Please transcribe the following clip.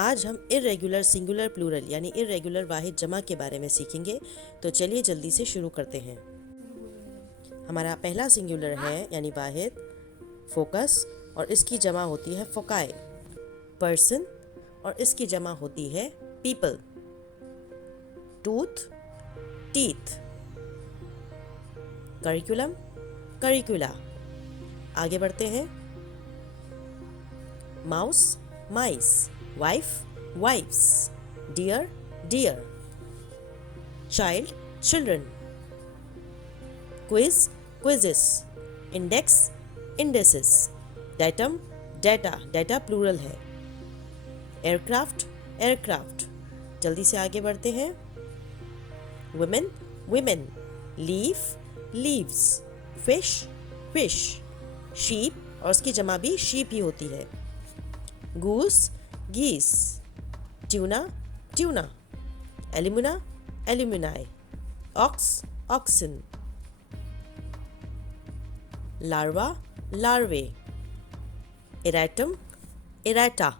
आज हम irregular singular plural यानी इर्रेगुलर वाहिद जमा के बारे में सीखेंगे। तो चलिए जल्दी से शुरू करते हैं। हमारा पहला सिंगुलर है यानी वाहिद फोकस, और इसकी जमा होती है फोकाई। पर्सन, और इसकी जमा होती है people. Tooth, teeth. Curriculum, curricula. आगे बढ़ते हैं। Mouse, mice. Wife, wifes. Deer, deer. Child, children. Quiz, quizzes. Index, indices. Datum, data. Data plural है। Aircraft, aircraft. जल्दी से आगे बढ़ते हैं। Women, women. Leaf, leaves. Fish, fish. Sheep, और उसकी जमा भी शीप ही होती है। Goose, geese. Tuna, tuna. Alumna, alumnae. Ox, oxen. Larva, larvae. Erratum, एराटा।